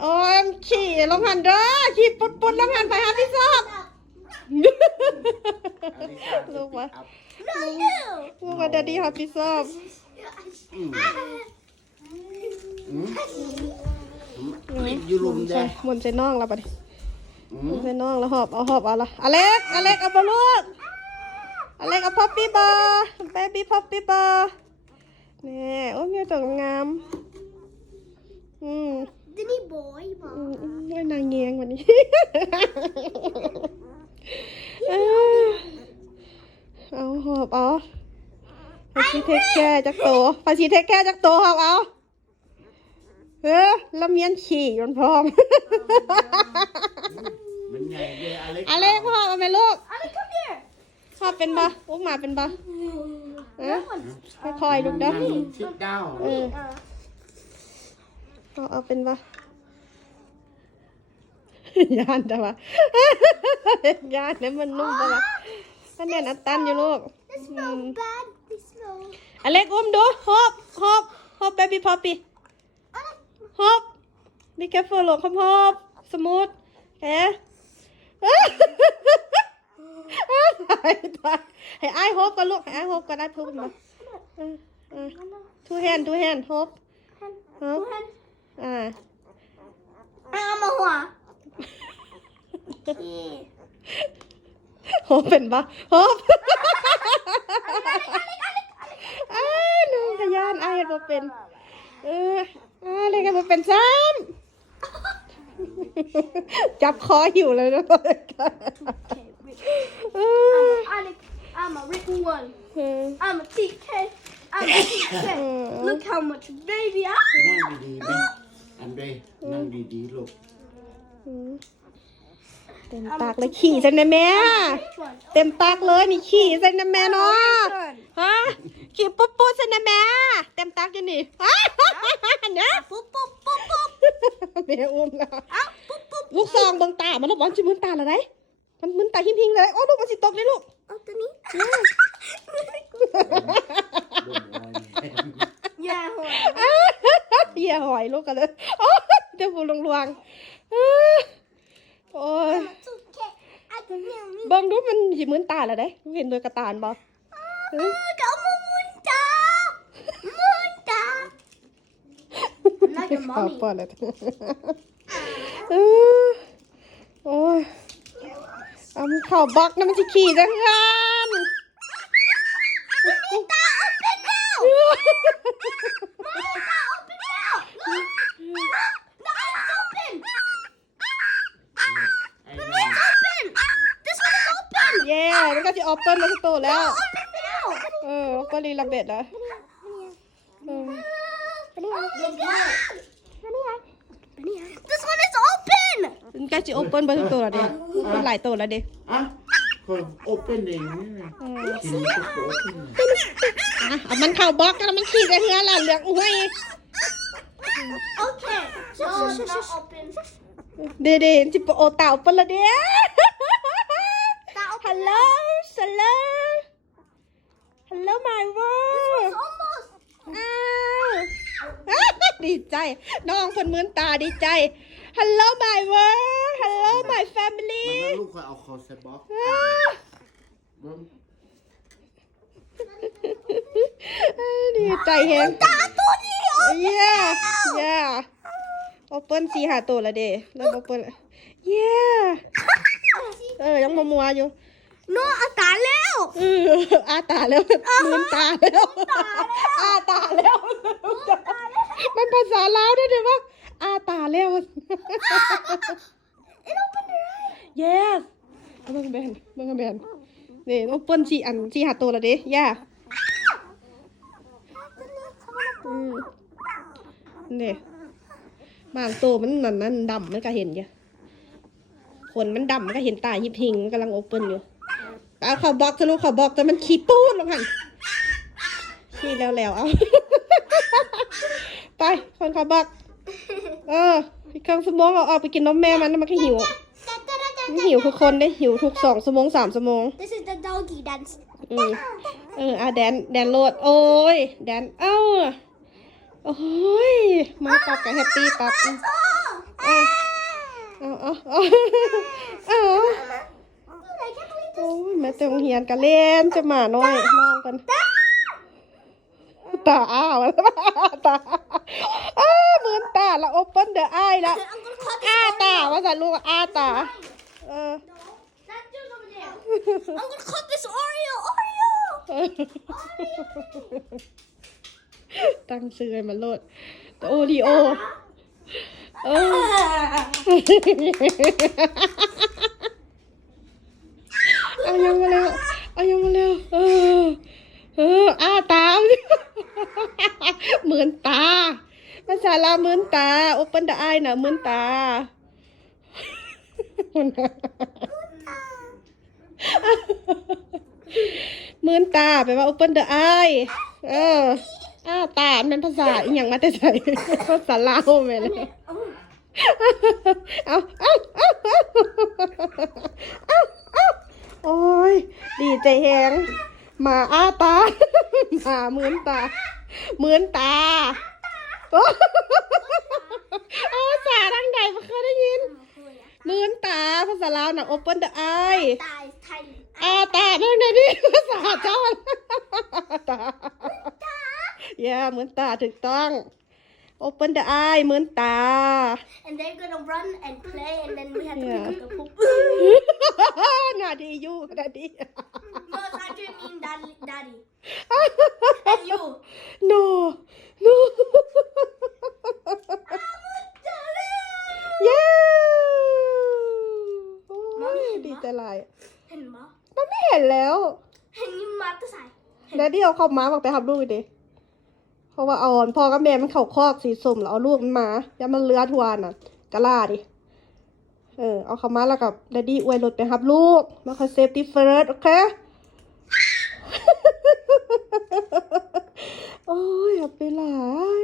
โอ้ยขี่ลงหันเด้อขี่ปุดปุดลงหันไปหาพี่ซอบลูกวะลูกว่าดดดี้หาพี่ซอบอืมอยู่รุมใช่ได้หมุนใส่น่องแล้วปะดิอืหมุมนใส่น่องแล้วหอบเอาหอบเอาละอเล็กอเล็กเอาบอลลูกอเล็กเอาพับปี้บาร์เบบี้พับปี้บาร์นี่โอ้ยมีตัวงามๆอืม Denny boy มาอืมอืมไม่นางเงียงวันนี้เอ้ยเอาหอบเอาไปชีเทคแค่จักโตไปชีเทคแค่จักโตหอบเอาเออแล้วเมียนขี่มันพร้อมมันใหญ่เลยอเล็กอะไรพ่อเอาไหมลูก Ali come here พ่อเป็นปะอุ้มหมาเป็นปะเออค่อยๆลูกเด้อชิดดาวเออเอาเอาเป็นปะ ยานแต่ว่ายานเนี่ยมันนุ่มปะล่ะอันเนี้ยอัดตันอยู่ลูก This smells bad This smells อเล็กอุ้มดูฮอบฮอบฮอบเบบี้พอปปี้ฮอบมีแคฟเฟอร์หลงคำฮอบสมูทเอ๊ะให้ตายให้ไอ้ฮอบกันลูกให้ไอ้ฮอบกันได้พูดมาเออเออทูแฮนทูแฮนฮอบฮอบอ่า I'm a hoa ฮอบเป็นปะฮอบอ้าหนูขยานไอ้เห็นบ่เป็น เอออ่าเลยกันบ่เป็นซ้ำจับคอหิวเลยนะเออ Alex I'm a written one เออ I'm a TK I'm a TK Look how much baby I นั่งดีๆนะอันเดนั่งดีๆลูกเต็มปากเลยขี่ใส่นะแม่ เต็มปากเลยนี่ขี่ใส่นะแม่เนาะฮะขี่ปุ๊บปุ๊บใส่นะแม่เต็มปากอยู่นี่ฮะเนี่ยปุ๊บปุ๊บปุ๊บปุ๊บแม่อุ้มแล้วลูกซองเบิ่งตามันแล้วบอลจิมึนตาละไรมันมึนตาหิมๆเลยโอ้ลูกมันสิตกเลยลูก Oh Denny ลูกบอล Yeah hoa เหี้ยหอยลูกกันเลยโอ้เดี๋ยวกูลงลวงเออ โอ้ย TK I can hear me เบิ่งดูมันสิมึนตาละได้เห็นโดยกระตานบ่ Kamu muntah Muntah Like your ข้าว mommy ปอดเลยเออโอ้ยเอามันเข้าบล็อกนะมันจะขี่จังกัน Monica, open now! Monica, open now! Look! Look! The eye's open! ไอ้ The นี่ eye's open! This one is open! เย้มันก็จะ ออปเปิลมาสโตแล้ว Open now! เออก็รีลับเบ็ดแล้วเออ This one is open! มันก็จะออปเปิลมาสโตแล้วเด็มันหลายตัวแล้วเด็อะคนโอเปนเองนี่นะกินก็โอเปนอะเอามันเข้าบล็อกแล้วมันขี่จังเฮือละเหลืองอุ้ย Okay. So, so, so, open. เดเดจิปโอเต่าเปนละเด้ฮัลโหลฮัลโหล ฮัลโหล my world Almost. อ้าวดีใจ น้องเพิ่นเหมือนตาดีใจฮัลโหล my world ฮัลโหล my family มันว่าลูกคอยเอาคอเซ็ตบ็อกอ้าวเบิ้งดีใจแฮงตาตัวนี้เย้เย้โอเปิ้ลสีหาตัวละเด้แล้วโอเปิ้ลเย้เออยังมัวๆอยู่ No, hasta leo. เอออาตาแล้วมืนตาแล้วอาตาแล้วมันภาษาลาวด้วยเดี๋ยวว่าอาตาแล้ว It opened her eye. yes เอาเบิ่งแบนเบิ่งแบนนี่โอเปิ้ลสีอันสีหาตัวละเด้ย่าอืมนี่บางตัวมันนั่นนั่นดำมันก็เห็นอยู่ขนมันดำมันก็เห็นตายิบหิงมันกำลังโอเปิ้ลอยู่ เอาเขาบล็อกทะลุเขาบล็อกแต่มันขี้ปูดลงหันขี้แล้วแล้วเอา ไปคนเขาบล็อก เอออีกครั้งสมองเอาออกไปกินนมแม่มันแล้วมันก็หิว มันหิวทุกคนได้หิวทุกสองชั่วโมงสามชั่วโมง This is the doggy dance. อืมเอออะแดนแดนโหลด โอ้ยแดนเอ้าโอ้ยมาปับกับแฮปปี้ปับ Oh, เอาเอาเอาเอาเอา I can't believe โอ้ยแม่เต็งเฮียนกันเล่นจะหมาน้อยน้องกันตาอ้าวตาอ้าเหมือนตาละโอเปิ้ลเดอะไอละ I'm gonna cut อ้าตาว่าสันลูกอ้าตาเออ That's just over there. I'm gonna cut this Oreo. Oreo. ตั้งซื้อให้มันโลดโอรีโอเออ เอายังมาแล้วเอายังมาแล้วเออเอออ้าตาเหมือนตาภาษาลาวเหมือนตาโอเปนดอะไอนะเหมือนตาเหมือนตาแปลว่า open the eye เอออ้าตามันภาษาอีหยังมาแต่ใส่ภาษาลาวแม่เลยเอาเอาเอาเอาเอาเอาโอ้ย ดีใจแฮงหมาอ้าตาหมาเหมือนตา เหมือนตาโอ้ภาษาทางใดไม่เคยได้ยินเหมือนตาภาษาลาวน่ะ open the eye That is tiny. อาตาเรื่องไหนดิภาษาเจ้าตาอย่าเหมือนตาถูกต้อง open the eye เหมือนตา And they're gonna run and play, and then we have to Yeah. pick up the poop. นาดีอยู่นาดี no, it's actually mean daddy. daddy. and you. no no เย้โอ้ยดีใจหลาย And ma. มันไม่เห็นแล้ว And you mad to say. แล้วเดี๋ยวเขามาบอกไปทำลูกดิเพราะว่าเอาพ่อกับแม่มันเข่าคอกสีส้มแล้วเอาลูกมันมา อย่ามันเลือทวานอะกะล่าดิ เออ เอาขามาแล้วกับดดดี้อวยรถไปครับลูกมาคอนเซฟตี้เฟิร์สโอเค โอ้ยอย่าไปหลาย